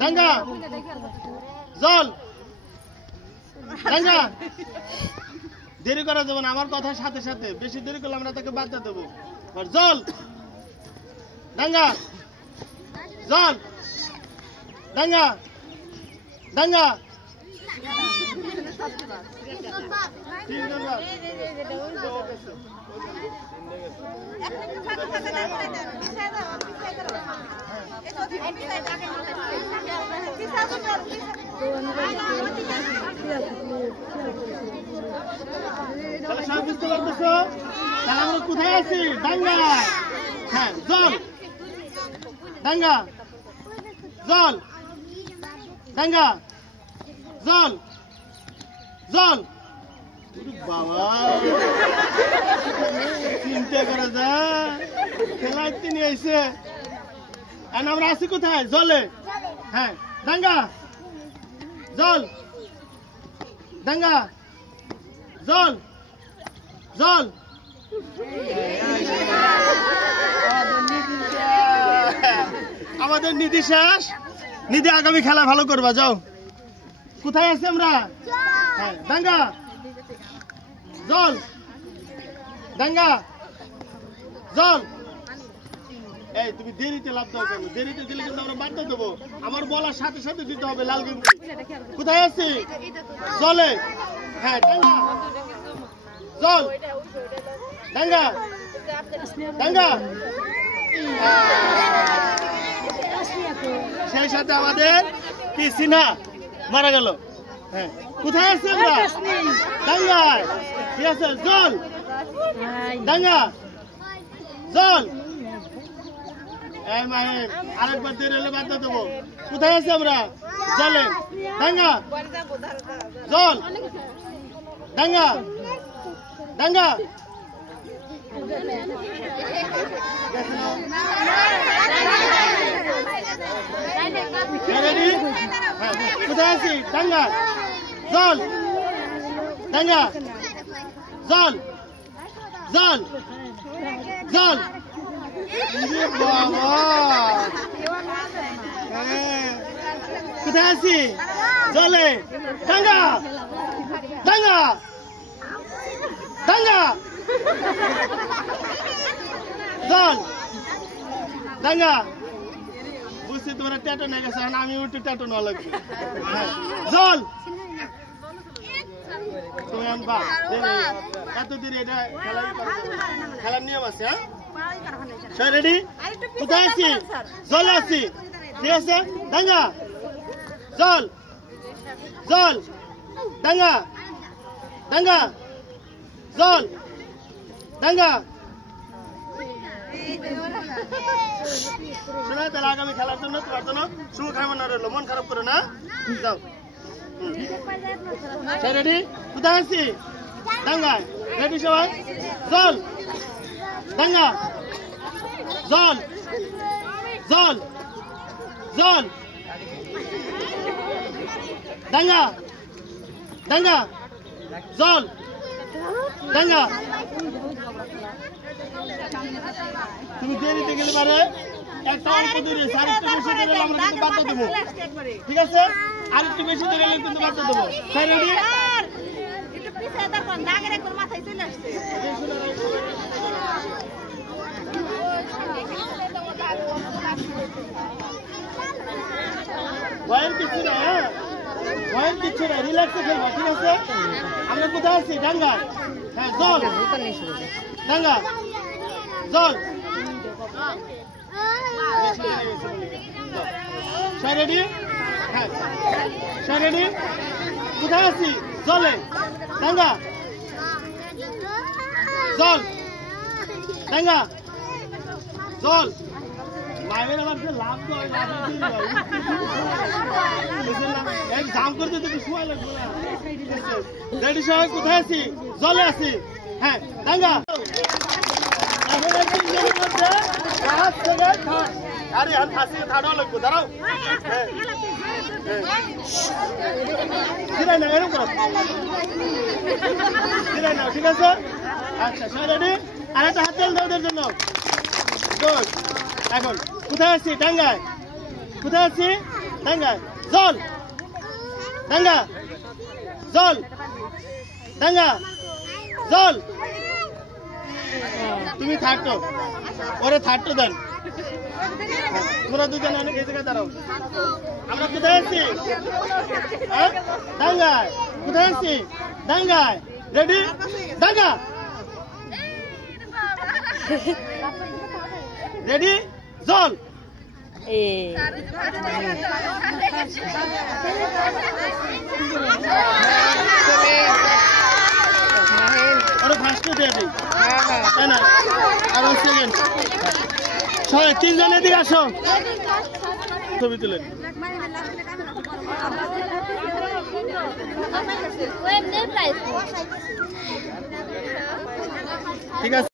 ডাঙ্গা জল ডাঙ্গা দেরি করা যাবে না আমার কথার সাথে সাথে বেশি দেরি করলে আমরা তাকে বাদ দেবো জল ডাঙ্গা জল ডাঙ্গা ডাঙ্গা বুঝতে পারতেছো তাহলে আমরা কোথায় আছি ডাঙ্গা হ্যাঁ জল ডাঙ্গা জল ডাঙ্গা জল জল বাবা চিন্তা করা যায় খেলাইতে নিয়ে আইছে আমরা আছি কোথায় জলে হ্যাঁ ডাঙ্গা জল ডাঙ্গা জল জল আমাদের নিধি শেষ নিধি আগামী খেলা ভালো করবা যাও কোথায় আছি আমরা হ্যাঁ ডাঙ্গা জল ডাঙ্গা জল এই তুমি দেরিতে লাভ দাও কেন দেরিতে দিলে কিন্তু আমরা বাদ দেবো আমার বলার সাথে সাথে দিতে হবে লাল গেঞ্জি কোথায় আছি জলে হ্যাঁ ডাঙ্গা জল ডাঙ্গা ডাঙ্গা সেই সাথে আমাদের কি সিনা মারা গেল হ্যাঁ কোথায় আছে আমরা ডাঙ্গায় ঠিক আছে জল ডাঙ্গা জল এই মাহে আরেকবার দেরি হলে বাদ দেবো কোথায় আছে আমরা জলে ডাঙ্গা জল ডাঙ্গা ডাঙ্গা কোথায় আছি ডাঙ্গা জল ডাঙ্গা জল জল জল কোথায় আছি জলে ডাঙ্গা ডাঙ্গা ডাঙ্গা জল ডাঙ্গা বুঝছি তোমরা ট্যাটো নিয়ে গেছে আমি উঠে ট্যাটো নেওয়া লাগবে জল তুমি আনবা এত দিন এটা খেলার নিয়ম আছে হ্যাঁ রেডি কোথায় আছি জল আছি ঠিক আছে ডাঙ্গা জল জল ডাঙ্গা ডাঙ্গা জল ডাঙ্গা শোনা তাহলে আগামী খেলার জন্য তোমার জন্য শুভকামনা রইল মন খারাপ করো না যাও রেডি কোথায় আছি ডাঙ্গায় রেডি সবাই জল ডাঙ্গা জল জল জল ডাঙ্গা ডাঙ্গা জল ডাঙ্গা তুমি দেরিতে গেলে পারে একটা অল্প দেরি আরেকটু বেশি দেরি আমরা কিন্তু বাদ দেবো ঠিক আছে আরেকটু বেশি দেরি হলে কিন্তু বাদ দেবো তাই রেডি একটু পিছে দেখো নাগের একবার মাথায় চলে আসছে ভয়ের কিছু না ভয়ের কিছু না রিল্যাক্সে খেলবা ঠিক আছে আমরা কোথায় আছি ডাঙ্গা হ্যাঁ জল ডাঙ্গা জল রেডি হ্যাঁ রেডি কোথায় আছি জলে ডাঙ্গা জল ডাঙ্গা জল মায়ের আবার লাভ জাম করতে তো সময় লাগবে না রেডি সবাই কোথায় আছি জলে আছি হ্যাঁ ডাঙ্গা আরে হাত ফাঁসিয়ে থাড়াও লাগবে দাঁড়াও না এরকম করো না ঠিক আছে আচ্ছা সবাই রেডি আর একটা হাত তেল দাও ওদের জন্য গুড এখন কোথায় আছি ডাঙ্গায় কোথায় আছি ডাঙ্গা জল ডাঙ্গা জল ডাঙ্গা জল তুমি থাকতো ওরে থাকতো দেন তোমরা দুজন অনেক এই জায়গায় দাঁড়াও আমরা কোথায় আছি ডাঙ্গায় কোথায় আছি ডাঙ্গায় রেডি ডাঙ্গা রেডি জল আরো ফার্স্ট দিয়ে দিই তাই না আরো সেকেন্ড সবাই তিনজন এদিকে আসো ছবি তুলেন ঠিক আছে।